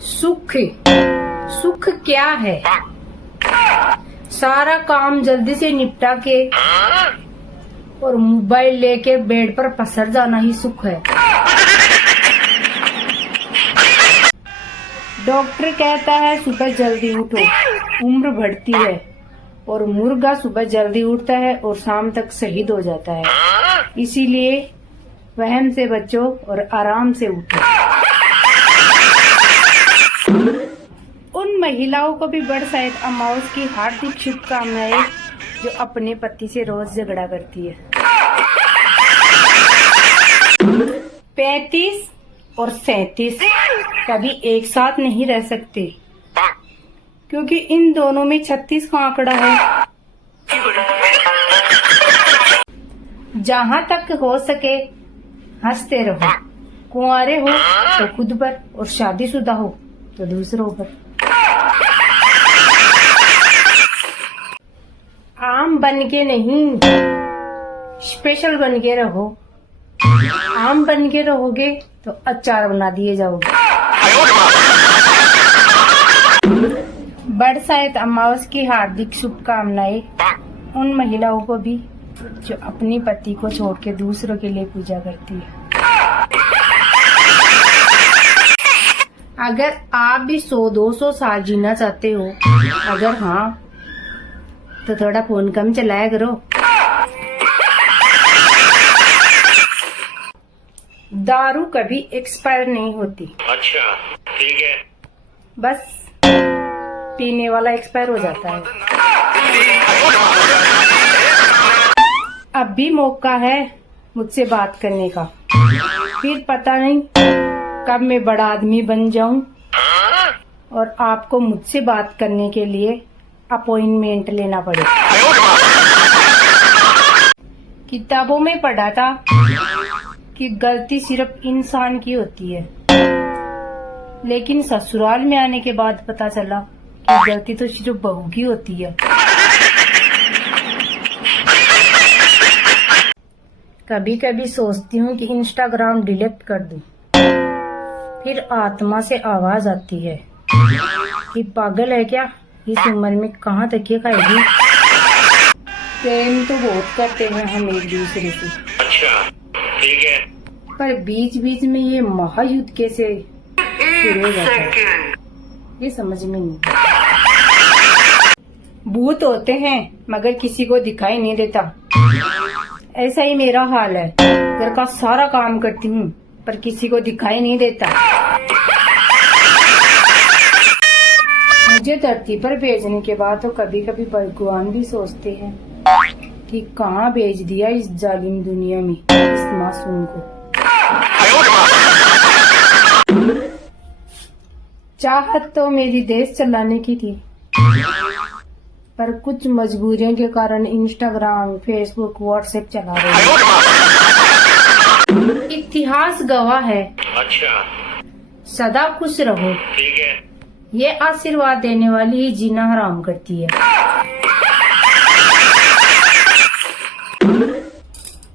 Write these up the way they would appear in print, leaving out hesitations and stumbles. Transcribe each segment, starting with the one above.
सुख सुख क्या है? सारा काम जल्दी से निपटा के और मोबाइल लेके बेड पर पसर जाना ही सुख है। डॉक्टर कहता है सुबह जल्दी उठो, उम्र बढ़ती है, और मुर्गा सुबह जल्दी उठता है और शाम तक शहीद हो जाता है। इसीलिए वहम से बचो और आराम से उठो। उन महिलाओं को भी बरसात अमावस की हार्दिक शुभकामनाएं जो अपने पति से रोज झगड़ा करती है। 35 और 37 कभी एक साथ नहीं रह सकते, क्योंकि इन दोनों में 36 का आंकड़ा है। जहाँ तक हो सके हंसते रहो। कुंवारे हो तो खुद पर, और शादीशुदा हो तो दूसरों पर। आम बन के नहीं, स्पेशल बन के रहो। आम बन के रहोगे तो अचार बना दिए जाओगे। बरसात अमावस की हार्दिक शुभकामनाएं उन महिलाओं को भी जो अपनी पति को छोड़ के दूसरों के लिए पूजा करती है। अगर आप भी 100-200 साल जीना चाहते हो, अगर हाँ, तो थोड़ा फोन कम चलाया करो। दारू कभी एक्सपायर नहीं होती। अच्छा, ठीक है। बस पीने वाला एक्सपायर हो जाता है। अब भी मौका है मुझसे बात करने का, फिर पता नहीं कब मैं बड़ा आदमी बन जाऊं और आपको मुझसे बात करने के लिए अपॉइंटमेंट लेना पड़े। किताबों में पढ़ा था कि गलती सिर्फ इंसान की होती है, लेकिन ससुराल में आने के बाद पता चला कि गलती तो सिर्फ बहू की होती है। कभी कभी सोचती हूँ कि इंस्टाग्राम डिलीट कर दूं, फिर आत्मा से आवाज आती है कि पागल है क्या, इस उम्र में कहाँ तकिए खाएगी। प्रेम तो बहुत करते हैं हम एक दूसरे से। अच्छा, ठीक है। पर बीच बीच में ये महायुद्ध कैसे शुरू हो जाता है, ये समझ में नहीं। भूत होते हैं मगर किसी को दिखाई नहीं देता। ऐसा ही मेरा हाल है, घर का सारा काम करती हूँ पर किसी को दिखाई नहीं देता। मुझे धरती पर भेजने के बाद तो कभी कभी भगवान भी सोचते हैं कि कहाँ भेज दिया इस जालिम दुनिया में इस मासूम को। चाहत तो मेरी देश चलाने की थी, पर कुछ मजबूरियों के कारण इंस्टाग्राम, फेसबुक, व्हाट्सएप चला रही हूँ। इतिहास गवाह है। अच्छा, सदा खुश रहो। ठीक है। ये आशीर्वाद देने वाली ही जीना हराम करती है।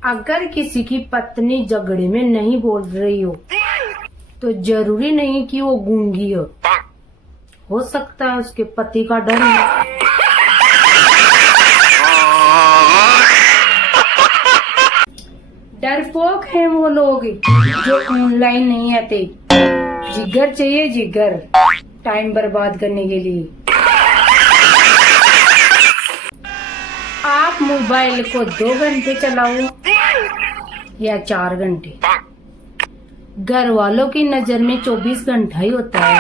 अगर किसी की पत्नी झगड़े में नहीं बोल रही हो तो जरूरी नहीं कि वो गूंगी हो सकता है उसके पति का डर है। डरपोक हैं वो लोग जो ऑनलाइन नहीं आते। जिगर चाहिए, जिगर, टाइम बर्बाद करने के लिए। आप मोबाइल को 2 घंटे चलाओ या 4 घंटे, घर वालों की नजर में 24 घंटा ही होता है।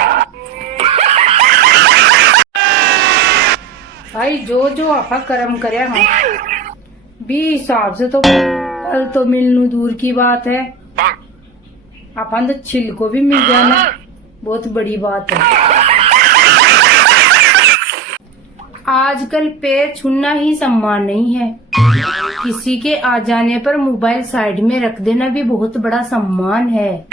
भाई जो जो आपा कर्म करे भी हिसाब से तो कल तो मिलनू दूर की बात है, अपन तो छिल को भी मिल जाना बहुत बड़ी बात है। आजकल पैर छूना ही सम्मान नहीं है। किसी के आ जाने पर मोबाइल साइड में रख देना भी बहुत बड़ा सम्मान है।